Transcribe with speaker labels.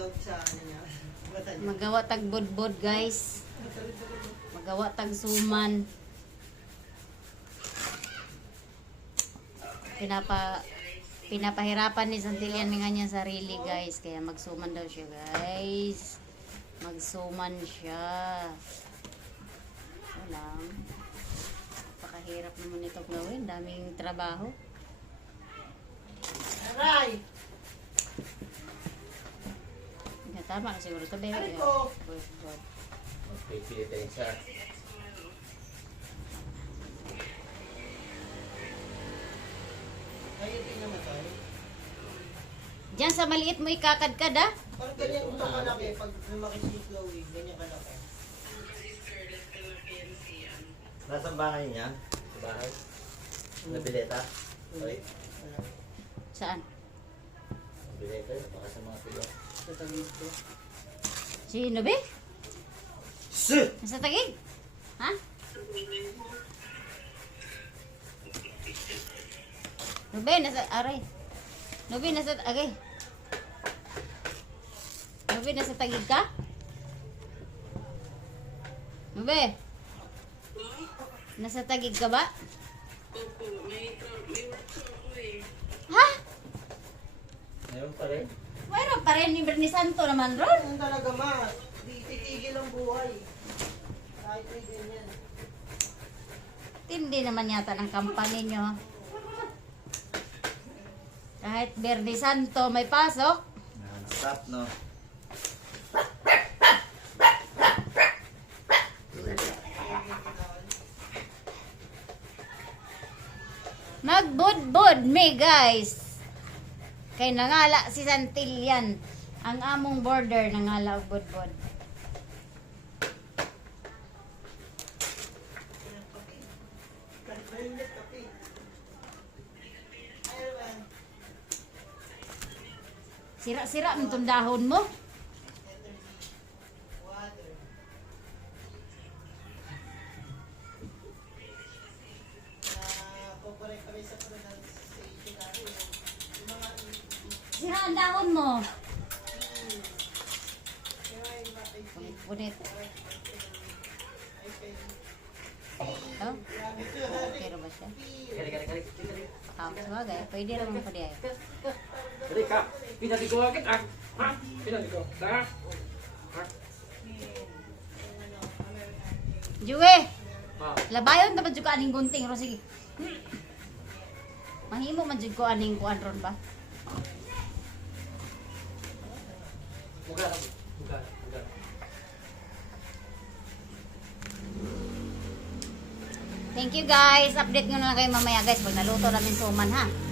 Speaker 1: ilog sa ano niya.
Speaker 2: Magawa tag bodbod guys. Magawa tag suman. Pinapa pinapahirapan ni Santilian ng kanyang sarili guys. Kaya magsuman daw siya guys. Magsuman siya. Wala. Napakahirap naman ito gawin. Daming trabaho.
Speaker 1: Aray!
Speaker 2: Tama na siguro ito. Bebe.
Speaker 1: Aray ko!
Speaker 2: Bodbod.
Speaker 3: Pipili tayo sa...
Speaker 1: Ayaw din namatay.
Speaker 2: Diyan sa maliit mo ikakadkad ah.
Speaker 1: Parang ganyan ito kalaki pag lumaki si Chloe. Ganyan kalaki.
Speaker 3: Nasaan bahay niya? Sa bahay? Nabileta? Sorry?
Speaker 1: Wala.
Speaker 2: Saan?
Speaker 3: Nabileta. Baka sa mga pilo.
Speaker 1: Sa tagid ko.
Speaker 2: Sino be?
Speaker 3: Sir!
Speaker 2: Nasa tagig? Ha? Nube, nasa, aray. Nube, nasa, agay. Nube, nasa tagig ka? Nube? Nasa tagig ka ba? Ha?
Speaker 3: Ngayon pa rin.
Speaker 2: Mayroon pa rin ni Bernie Santo naman ron.
Speaker 1: Ganyan talaga ma. Di titigil ang buhay. Kahit may ganyan.
Speaker 2: Tindi naman yata ng company nyo. Kahit Bernie Santo may pasok,
Speaker 3: Stop, no?
Speaker 2: Magbudbud me guys. Kay nangala si Santillan. Ang among border nangala og
Speaker 1: ba?
Speaker 2: Sira-sira tong dahon mo. Ang dahon mo.
Speaker 1: kaya yung mga ay
Speaker 2: Punit. Oh, pero ba siya?
Speaker 3: Kali.
Speaker 2: Ah, sabagay. Pwede naman pa diya.
Speaker 4: Dali ka, pinali ko agad ah. Ha? Pinali ko. Ha? Ha?
Speaker 2: Juwe! Labayon dyan ko aning gunting? Ro, sige. Mahimo man dyan ko aning kuan ron ba?
Speaker 4: Lang. Buga, buga.
Speaker 2: Thank you guys. Update nyo na lang kayo mamaya guys pag naluto namin suman ha.